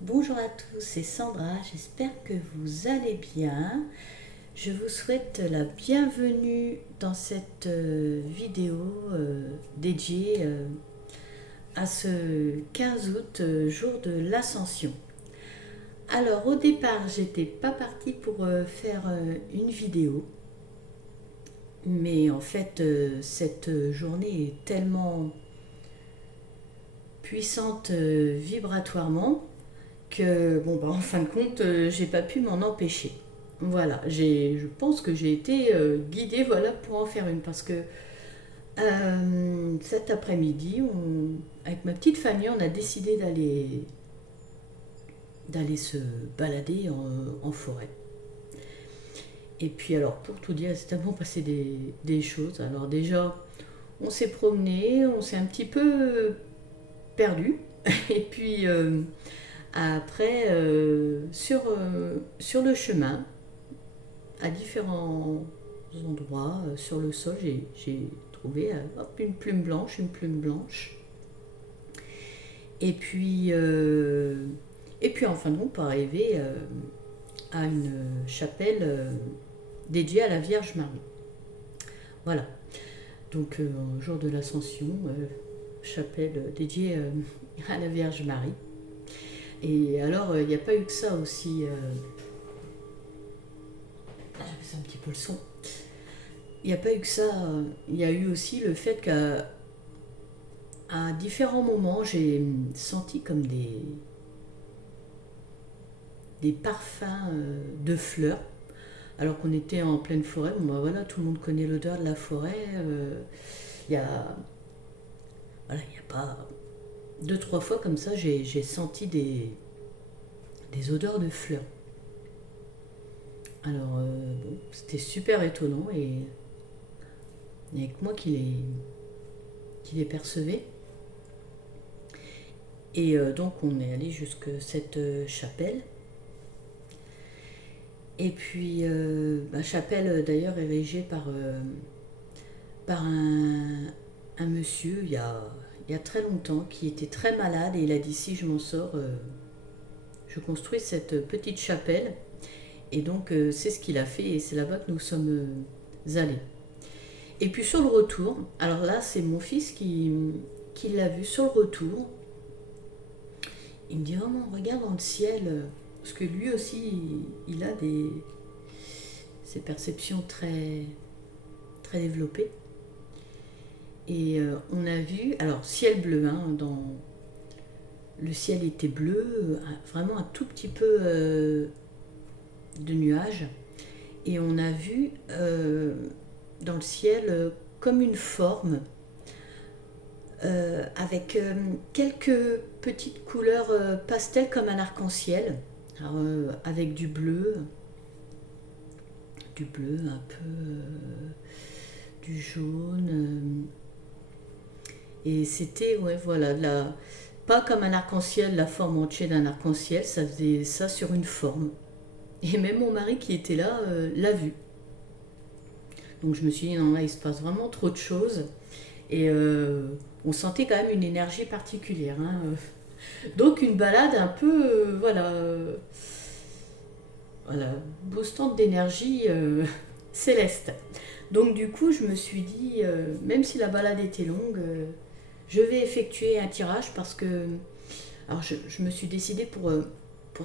Bonjour à tous, c'est Sandra, j'espère que vous allez bien. Je vous souhaite la bienvenue dans cette vidéo dédiée à ce 15 août, jour de l'Ascension. Alors au départ, j'étais pas partie pour faire une vidéo, mais en fait cette journée est tellement puissante vibratoirement que bon bah en fin de compte j'ai pas pu m'en empêcher. Voilà, je pense que j'ai été guidée voilà pour en faire une parce que cet après-midi, avec ma petite famille, on a décidé d'aller se balader en forêt. Et puis alors pour tout dire, c'est tellement passé des choses. Alors déjà, on s'est promené, on s'est un petit peu perdu. Et puis après, sur le chemin, à différents endroits, sur le sol, j'ai trouvé hop, une plume blanche, une plume blanche. Et puis, en fin de compte, pour arriver à une chapelle dédiée à la Vierge Marie. Voilà. Donc, jour de l'Ascension, chapelle dédiée à la Vierge Marie. Et alors, il n'y a pas eu que ça aussi. C'est un petit peu le son. Il n'y a pas eu que ça. Il y a eu aussi le fait qu'à différents moments, j'ai senti comme des parfums de fleurs. Alors qu'on était en pleine forêt. Bon, bah voilà, tout le monde connaît l'odeur de la forêt. Il y a. Voilà, il n'y a pas. Deux, trois fois comme ça, j'ai senti des odeurs de fleurs. Alors, bon, c'était super étonnant et il n'y a que moi qui les percevais. Et donc, on est allé jusqu'à cette chapelle. Et puis, la chapelle d'ailleurs érigée par un monsieur il y a très longtemps qui était très malade et il a dit si je m'en sors, je construis cette petite chapelle. Et donc c'est ce qu'il a fait et c'est là-bas que nous sommes allés. Et puis sur le retour, alors là c'est mon fils qui l'a vu sur le retour. Il me dit vraiment regarde dans le ciel, parce que lui aussi il a ses perceptions très, très développées. Et on a vu, alors ciel bleu, hein, le ciel était bleu, vraiment un tout petit peu de nuages. Et on a vu dans le ciel comme une forme avec quelques petites couleurs pastel comme un arc-en-ciel. Alors, avec du bleu un peu, du jaune. Et c'était, ouais, voilà, pas comme un arc-en-ciel, la forme entière d'un arc-en-ciel, ça faisait ça sur une forme. Et même mon mari qui était là l'a vu. Donc je me suis dit, non, là, il se passe vraiment trop de choses. Et on sentait quand même une énergie particulière. Hein. Donc une balade un peu, voilà, boostante d'énergie céleste. Donc du coup, je me suis dit, même si la balade était longue, je vais effectuer un tirage parce que... Alors je me suis décidée pour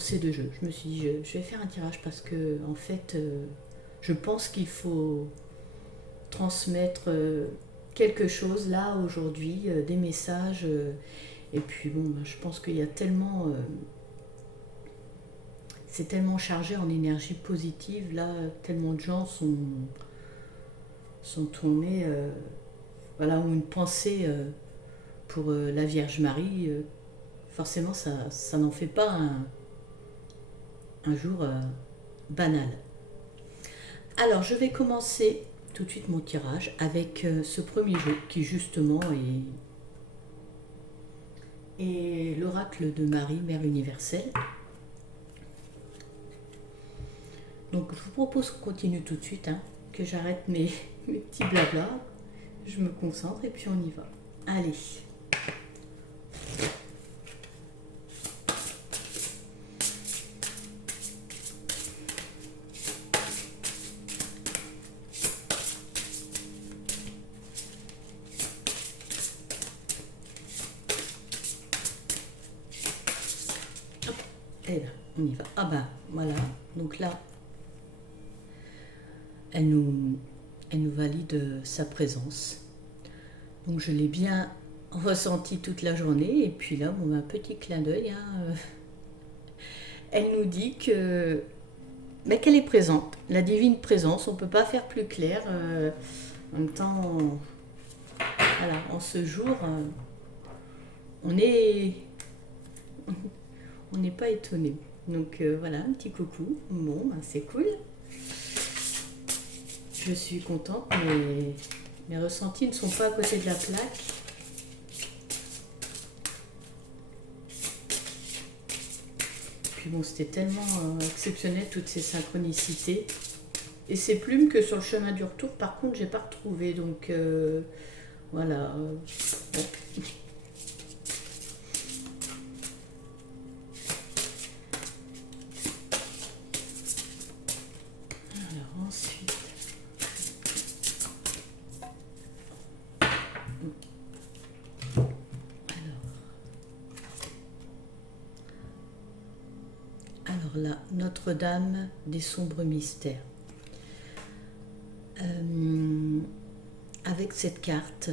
ces deux jeux. Je me suis dit, je vais faire un tirage parce que, en fait, je pense qu'il faut transmettre quelque chose là, aujourd'hui, des messages. Et puis, bon, je pense qu'il y a tellement. C'est tellement chargé en énergie positive, là, tellement de gens sont tournés. Voilà, ont une pensée pour la Vierge Marie. Forcément, ça n'en fait pas un jour banal. Alors, je vais commencer tout de suite mon tirage avec ce premier jeu qui justement est l'oracle de Marie, Mère universelle. Donc, je vous propose qu'on continue tout de suite, hein, que j'arrête mes petits blabla, je me concentre et puis on y va. Allez. Et là, on y va. Ah ben, voilà. Donc là, elle nous valide sa présence. Donc je l'ai bien ressenti toute la journée. Et puis là, bon, un petit clin d'œil. Hein, elle nous dit que mais qu'elle est présente. La divine présence, on ne peut pas faire plus clair. En même temps, voilà, en ce jour, on est, on n'est pas étonné. Donc voilà, un petit coucou. Bon, ben, c'est cool. Je suis contente, mais mes ressentis ne sont pas à côté de la plaque. Puis bon, c'était tellement exceptionnel toutes ces synchronicités. Et ces plumes que sur le chemin du retour, par contre, j'ai pas retrouvé. Donc voilà. Bon. Alors ensuite. Alors là, Notre-Dame des sombres mystères. Avec cette carte,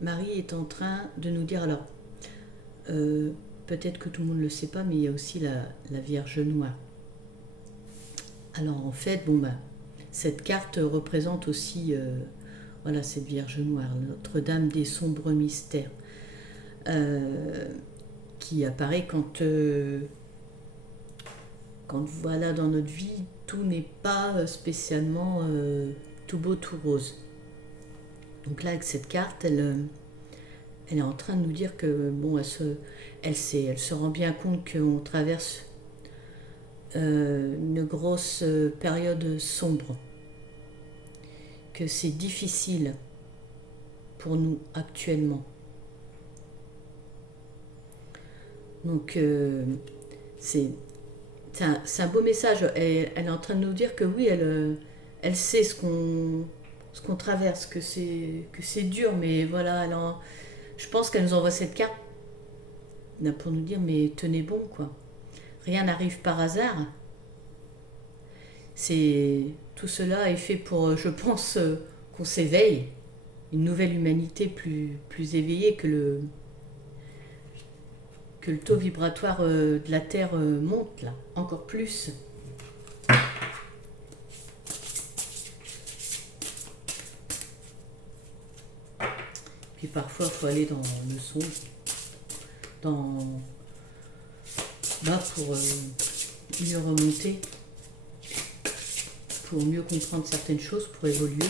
Marie est en train de nous dire, alors, peut-être que tout le monde ne le sait pas, mais il y a aussi la Vierge Noire. Alors en fait, bon ben, cette carte représente aussi, voilà, cette Vierge Noire, Notre-Dame des sombres mystères, qui apparaît quand voilà, dans notre vie, tout n'est pas spécialement tout beau, tout rose. Donc là, avec cette carte, elle est en train de nous dire que, bon, elle se rend bien compte qu'on traverse une grosse période sombre, que c'est difficile pour nous actuellement. Donc, c'est un beau message. Elle est en train de nous dire que oui, elle sait ce qu'on traverse, que c'est dur, mais voilà, je pense qu'elle nous envoie cette carte pour nous dire, mais tenez bon, quoi. Rien n'arrive par hasard. Tout cela est fait pour, je pense, qu'on s'éveille, une nouvelle humanité plus éveillée, que le taux vibratoire de la Terre monte, là, encore plus. Puis parfois, il faut aller dans le son, dans bas pour mieux remonter, pour mieux comprendre certaines choses, pour évoluer.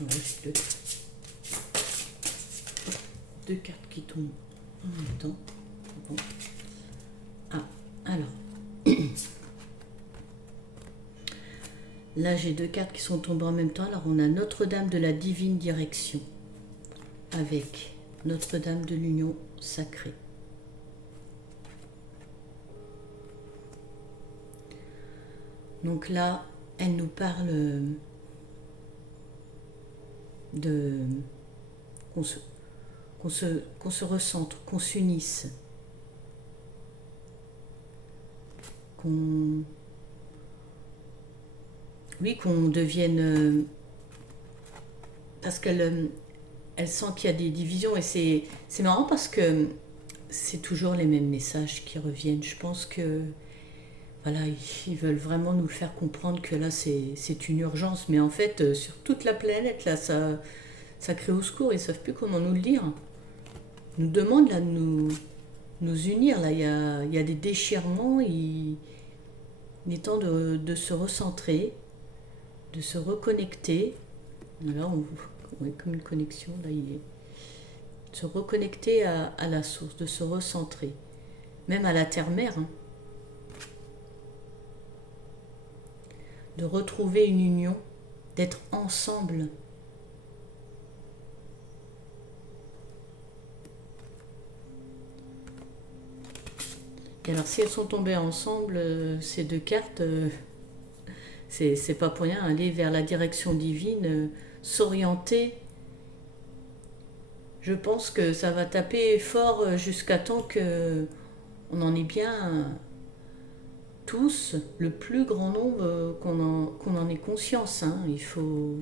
Ouais, deux cartes qui tombent en même temps. Bon. Ah, alors. Là, j'ai deux cartes qui sont tombées en même temps. Alors, on a Notre-Dame de la Divine Direction avec Notre-Dame de l'Union Sacrée. Donc là, elle nous parle qu'on se recentre, qu'on s'unisse, qu'on devienne, parce qu'elle sent qu'il y a des divisions, et c'est marrant parce que c'est toujours les mêmes messages qui reviennent. Je pense que voilà, ils veulent vraiment nous faire comprendre que là c'est une urgence, mais en fait sur toute la planète là ça crie au secours, ils savent plus comment nous le dire. Ils nous demandent là de nous unir, là il y a des déchirements, il est temps de se recentrer, de se reconnecter. Là on est comme une connexion, là il est de se reconnecter à la source, de se recentrer, même à la terre-mère, hein. De retrouver une union, d'être ensemble. Et alors si elles sont tombées ensemble, ces deux cartes, C'est pas pour rien, aller vers la direction divine, s'orienter. Je pense que ça va taper fort jusqu'à temps que on en ait bien tous, le plus grand nombre qu'on en ait conscience. Hein. Il faut.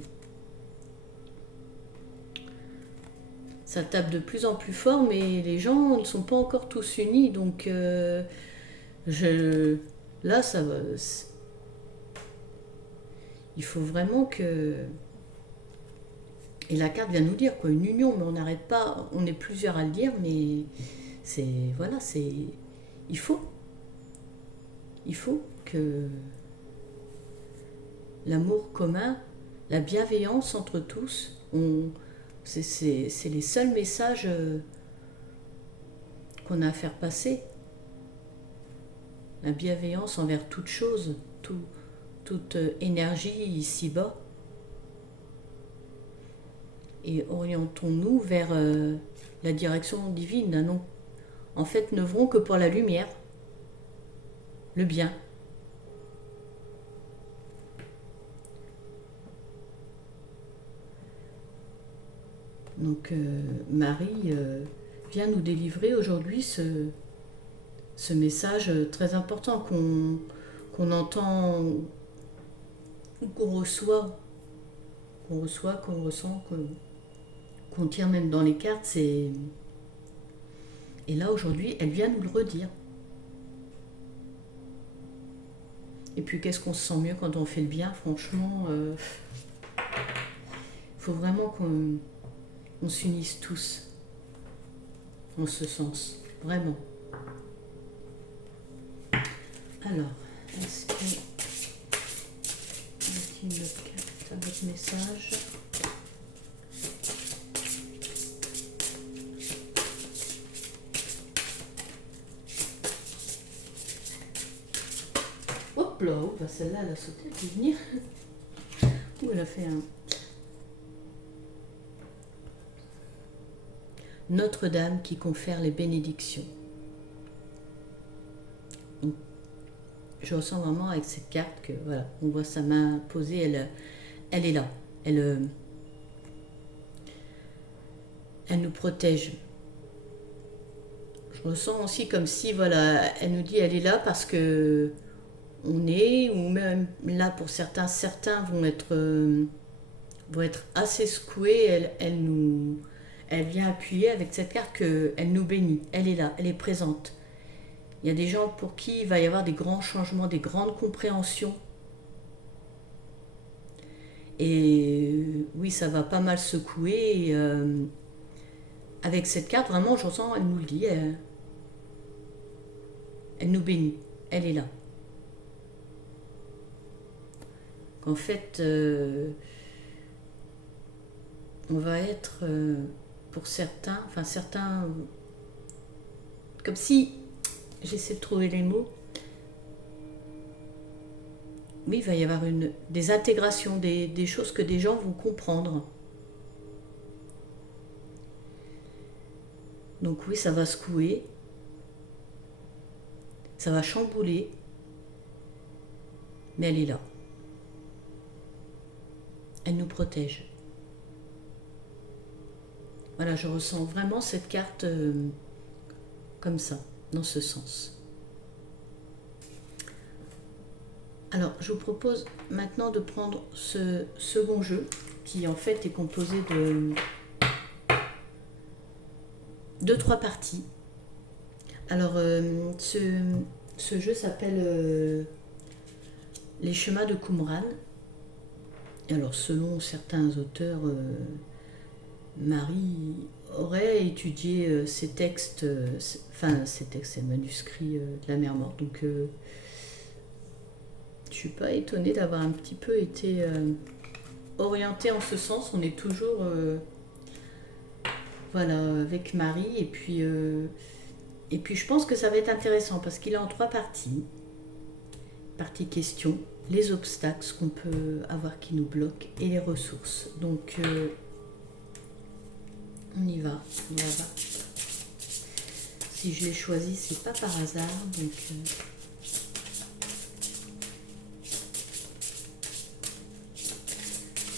Ça tape de plus en plus fort, mais les gens ne sont pas encore tous unis, donc là, ça va. Il faut vraiment que. Et la carte vient nous dire quoi, une union, mais on n'arrête pas, on est plusieurs à le dire, mais c'est. Voilà, c'est. Il faut. Il faut que l'amour commun, la bienveillance entre tous, c'est les seuls messages qu'on a à faire passer. La bienveillance envers toute chose, toute énergie ici-bas. Et orientons-nous vers la direction divine. Non, en fait, n'œuvrons que pour la lumière, le bien. Donc Marie vient nous délivrer aujourd'hui ce message très important qu'on entend ou qu'on reçoit, qu'on ressent, qu'on tient même dans les cartes. Et là aujourd'hui, elle vient nous le redire. Et puis qu'est-ce qu'on se sent mieux quand on fait le bien, franchement. Faut vraiment qu'on s'unisse tous en ce sens, vraiment. Alors, est-ce que y a-t-il une autre carte à votre message? Hop là, oh, bah celle-là elle a sauté, elle peut venir. Ouh, elle a fait un... Notre-Dame qui confère les bénédictions. Donc, je ressens vraiment avec cette carte que voilà, on voit sa main posée, elle est là. Elle nous protège. Je ressens aussi comme si voilà, elle nous dit elle est là parce que on est, ou même là pour certains vont être assez secoués. Elle vient appuyer avec cette carte qu'elle nous bénit. Elle est là, elle est présente. Il y a des gens pour qui il va y avoir des grands changements, des grandes compréhensions. Et oui, ça va pas mal secouer. Et, avec cette carte, vraiment, je ressens, elle nous le dit. Elle nous bénit. Elle est là. Qu'en fait, on va être... pour certains, comme si, j'essaie de trouver les mots, oui, il va y avoir des intégrations, des choses que des gens vont comprendre. Donc oui, ça va secouer, ça va chambouler, mais elle est là. Elle nous protège. Voilà, je ressens vraiment cette carte comme ça, dans ce sens. Alors, je vous propose maintenant de prendre ce second jeu, qui en fait est composé de 3 parties. Alors, ce jeu s'appelle Les chemins de Qumran. Et alors, selon certains auteurs... Marie aurait étudié ces textes, ces manuscrits de la mer morte. Donc, je ne suis pas étonnée d'avoir un petit peu été orientée en ce sens. On est toujours avec Marie. Et puis, je pense que ça va être intéressant parce qu'il est en 3 parties. Partie question, les obstacles, ce qu'on peut avoir qui nous bloque et les ressources. Donc... on y va. Si je l'ai choisi, c'est pas par hasard. Donc,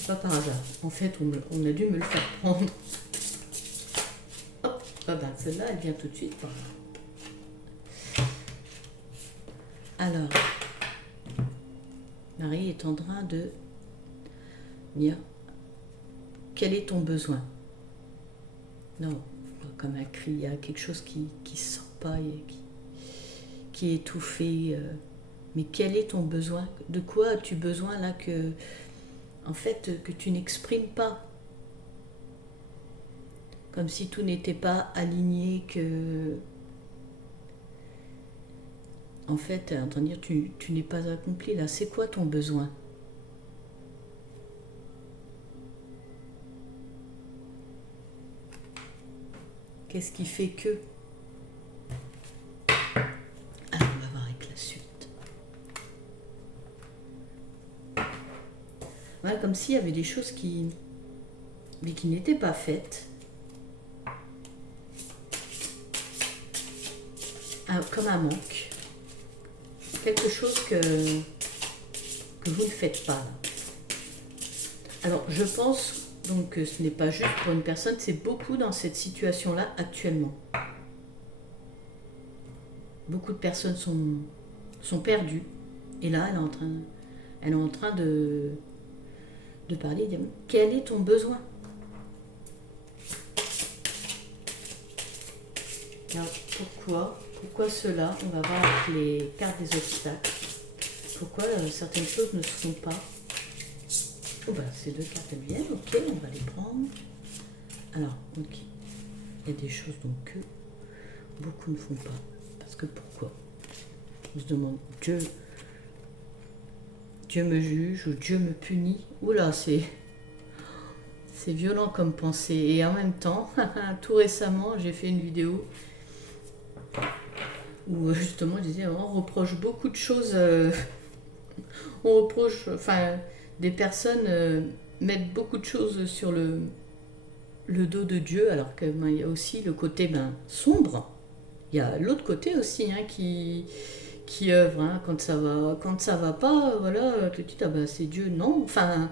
c'est pas par hasard. En fait, on a dû me le faire prendre. Hop, ah ben celle-là, elle vient tout de suite. Alors, Marie est en train de dire quel est ton besoin. Non, comme un cri, il y a quelque chose qui ne sort pas et qui est étouffé. Mais quel est ton besoin? De quoi as-tu besoin là en fait, que tu n'exprimes pas? Comme si tout n'était pas aligné, que... En fait, entendre dire, tu n'es pas accompli là. C'est quoi ton besoin? Qu'est-ce qui fait que... Ah, on va voir avec la suite. Ouais, comme s'il y avait des choses mais qui n'étaient pas faites. Comme un manque. Quelque chose que vous ne faites pas. Là. Alors, je pense donc que ce n'est pas juste pour une personne, c'est beaucoup dans cette situation-là actuellement. Beaucoup de personnes sont perdues. Et là, elle est en train de parler, de dire, quel est ton besoin? Alors, pourquoi cela? On va voir avec les cartes des obstacles. Pourquoi certaines choses ne se font pas? Oh bah, ces deux cartes elles viennent, ok, on va les prendre. Alors, ok. Il y a des choses donc que beaucoup ne font pas. Parce que pourquoi? On se demande, Dieu me juge ou Dieu me punit. Oula, c'est violent comme pensée. Et en même temps, tout récemment, j'ai fait une vidéo où justement je disais, on reproche beaucoup de choses. On reproche, enfin, des personnes mettent beaucoup de choses sur le dos de Dieu, alors qu'il y a aussi le côté sombre. Il y a l'autre côté aussi qui œuvre, hein, quand ça va pas, voilà, tu te dis, ah bah c'est Dieu, non, enfin,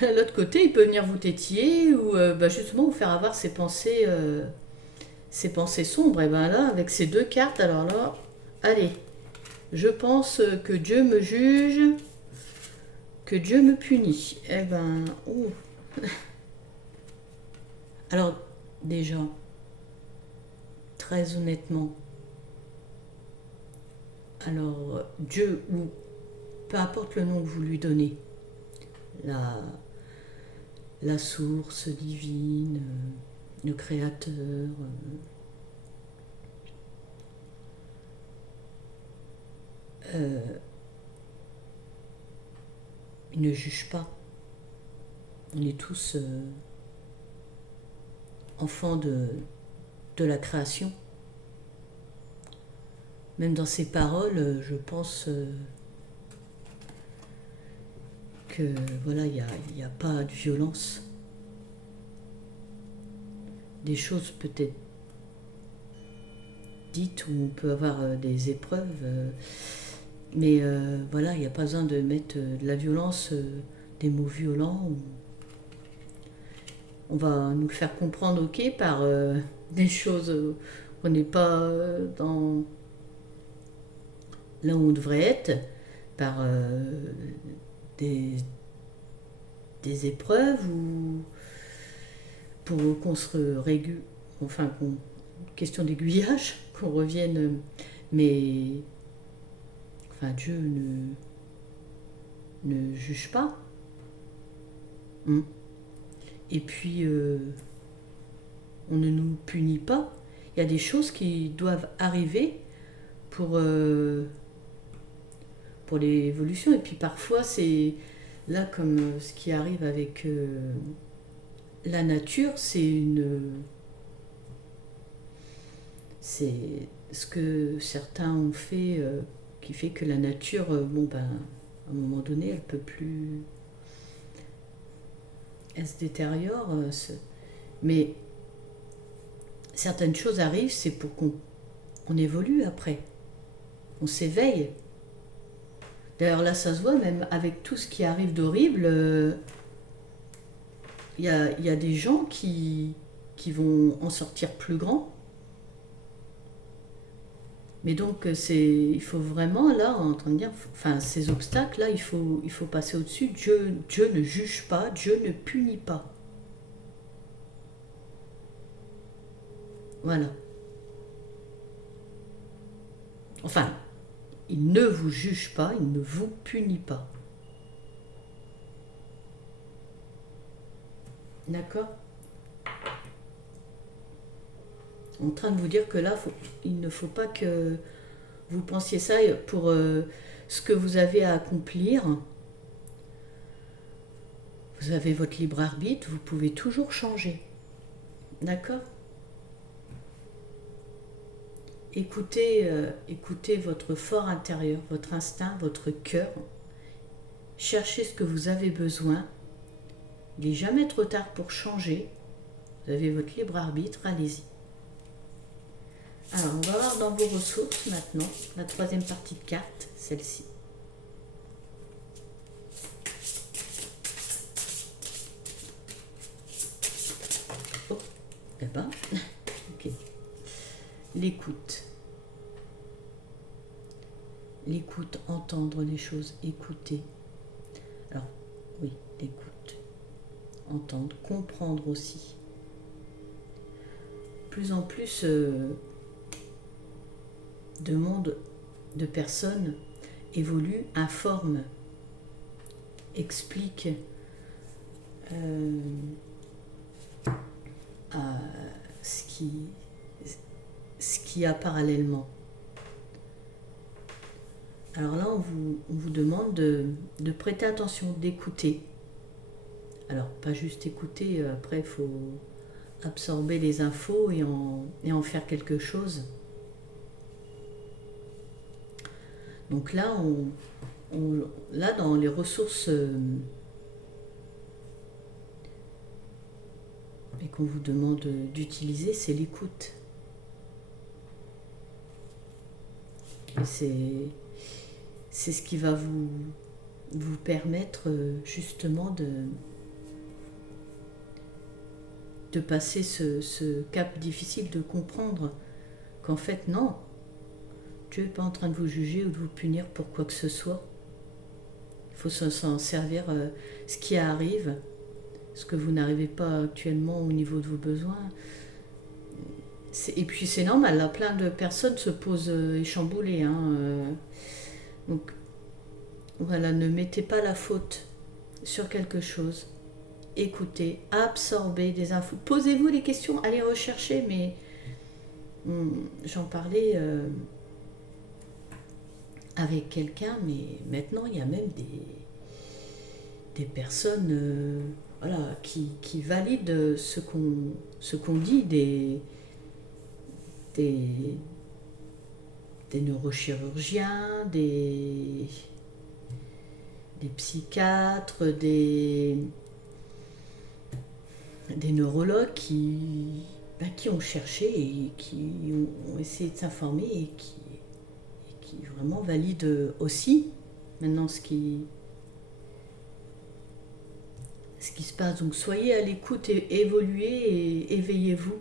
l'autre côté, il peut venir vous tétiller ou justement vous faire avoir ces pensées sombres. Et ben là, avec ces deux cartes, alors là, allez, je pense que Dieu me juge, que Dieu me punit. Eh ben, oh. Alors, déjà, très honnêtement, alors, Dieu, ou peu importe le nom que vous lui donnez, la source divine, le créateur, il ne juge pas. On est tous enfants de la création. Même dans ses paroles, je pense que voilà, il n'y a pas de violence. Des choses peut-être dites où on peut avoir des épreuves, mais voilà, il n'y a pas besoin de mettre de la violence, des mots violents. On va nous le faire comprendre, ok, par des choses où on n'est pas dans là où on devrait être, par des épreuves ou pour qu'on se régule, enfin, question d'aiguillage, qu'on revienne, mais enfin, Dieu ne juge pas. Et puis, on ne nous punit pas. Il y a des choses qui doivent arriver pour l'évolution. Et puis parfois, c'est là comme ce qui arrive avec la nature, c'est ce que certains ont fait qui fait que la nature, à un moment donné, elle peut plus... Elle se détériore. Mais certaines choses arrivent, c'est pour qu'on évolue après. On s'éveille. D'ailleurs, là, ça se voit, même avec tout ce qui arrive d'horrible, il y a des gens qui vont en sortir plus grands. Mais donc, il faut vraiment, là, en train de dire, enfin, ces obstacles-là, il faut passer au-dessus. Dieu ne juge pas, Dieu ne punit pas. Voilà. Enfin, il ne vous juge pas, il ne vous punit pas. D'accord? En train de vous dire que là, il ne faut pas que vous pensiez ça pour ce que vous avez à accomplir. Vous avez votre libre arbitre, vous pouvez toujours changer. D'accord? Écoutez, écoutez votre fort intérieur, votre instinct, votre cœur. Cherchez ce que vous avez besoin. Il n'est jamais trop tard pour changer. Vous avez votre libre arbitre, allez-y. Alors, on va voir dans vos ressources maintenant, la troisième partie de carte, celle-ci. Oh, là-bas. Ok. L'écoute. L'écoute, entendre les choses, écouter. Alors, oui, l'écoute. Entendre, comprendre aussi. Plus en plus de monde, de personnes évoluent, informent, expliquent ce qu'il y a parallèlement. Alors là, on vous demande de prêter attention, d'écouter. Alors, pas juste écouter, après, il faut absorber les infos et en faire quelque chose. Donc là, là dans les ressources et qu'on vous demande d'utiliser, c'est l'écoute. Et c'est ce qui va vous permettre justement de passer ce cap difficile, de comprendre qu'en fait non, Dieu n'est pas en train de vous juger ou de vous punir pour quoi que ce soit. Il faut s'en servir ce qui arrive, ce que vous n'arrivez pas actuellement au niveau de vos besoins. Et puis c'est normal, là, plein de personnes se posent échamboulées. Donc voilà, ne mettez pas la faute sur quelque chose. Écoutez, absorbez des infos. Posez-vous des questions, allez rechercher, mais j'en parlais avec quelqu'un, mais maintenant il y a même des personnes voilà, qui valident ce qu'on dit, des neurochirurgiens, des psychiatres, des neurologues qui ont cherché et qui ont essayé de s'informer et qui vraiment valident aussi maintenant ce qui se passe. Donc soyez à l'écoute et évoluez et éveillez-vous.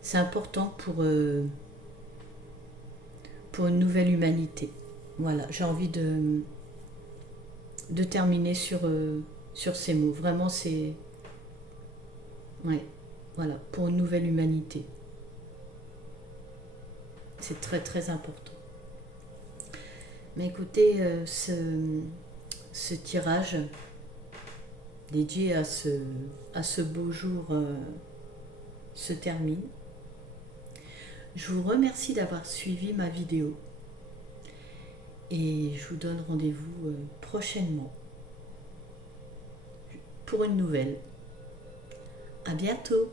C'est important pour une nouvelle humanité. Voilà, j'ai envie de terminer sur ces mots. Vraiment, c'est... Ouais, voilà, pour une nouvelle humanité. C'est très très important. Mais écoutez, ce tirage dédié à ce beau jour se termine. Je vous remercie d'avoir suivi ma vidéo et je vous donne rendez-vous prochainement pour une nouvelle. À bientôt!